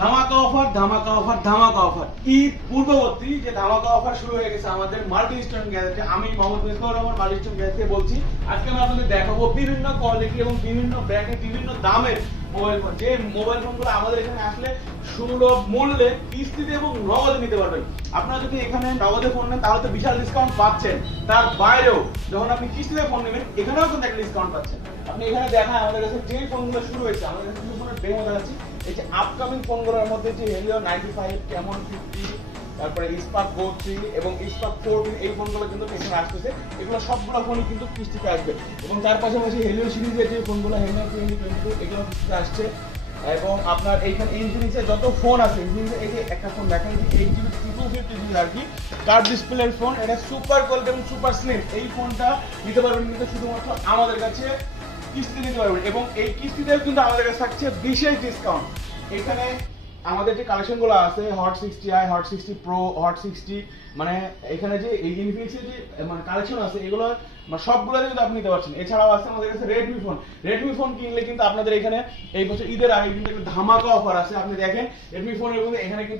ধামাকা অফার ধামাকা অফার ধামাকা অফার। ঈদ পূর্ববর্তী যে ধামাকা অফার শুরু হয়ে গেছে আমাদের মাল্টি স্টোন গ্যাজেটে। আমি Mohammad Misbahur Rahman multi stone gadget থেকে বলছি। আজকে আমি আপনাদের দেখাবো বিভিন্ন কোয়ালিটি এবং বিভিন্ন ব্র্যান্ডের বিভিন্ন দামের মোবাইল ফোন। যে মোবাইল ফোনগুলো আমাদের এখানে আসলে সুলভ মূল্যে কিস্তিতে এবং নগদে নিতে পারবেন। আপনারা যদি এখানে নগদে ফোন নেন তাহলে তো বিশাল ডিসকাউন্ট পাচ্ছেন, তার বাইরেও যখন আপনি কিস্তিতে ফোন নেবেন এখানেও কিন্তু একটা ডিসকাউন্ট পাচ্ছেন। আপনি এখানে দেখায় আমাদের কাছে যে ফোনগুলো শুরু হয়েছে, আমাদের কাছে কিছু ফোনের ডেমো দেখাচ্ছি। এই যে আপকামিং ফোনগুলোর মধ্যে যে হেলিও 95, ক্যামন 50, তারপরে স্পার্ক গো 3 এবং স্পার্ক 14 এই ফোনগুলো কিন্তু এখানে আসতেছে। এগুলো সবগুলো ফোনই কিন্তু কিস্তিতে আসবে এবং তার পাশাপাশি হেলিও সিরিজের যে ফোনগুলো হেলিও 2022 এগুলো কিস্তিতে আসছে। এবং আপনার এইখানে ইনফিনিক্সের যত ফোন আছে, ইনফিনিক্সের এই যে একটা ফোন দেখেন, 8GB 250GB আর কি কার্ভ ডিসপ্লের ফোন। এটা সুপার কোয়ালিটি এবং সুপার স্লিম। এই ফোনটা নিতে পারবেন কিন্তু শুধুমাত্র আমাদের কাছে কিস্তি নিতে পারবেন এবং এই কিস্তিতেও কিন্তু আমাদের কাছে থাকছে বিশেষ ডিসকাউন্ট। এখানে আমাদের যে কালেকশনগুলো আছে hot 60i, hot 60 pro, hot 60, মানে এখানে যে এই ইনফিনিক্সের যে মানে কালেকশন আছে এগুলো মানে সবগুলোতে কিন্তু আপনি নিতে পারছেন। এছাড়াও আছে আমাদের কাছে রেডমি ফোন। রেডমি ফোন কিনলে কিন্তু আপনাদের এখানে এই বছর ঈদের আগে কিন্তু একটা ধামাকা অফার আছে। আপনি দেখেন রেডমি ফোনের মধ্যে এখানে কিন্তু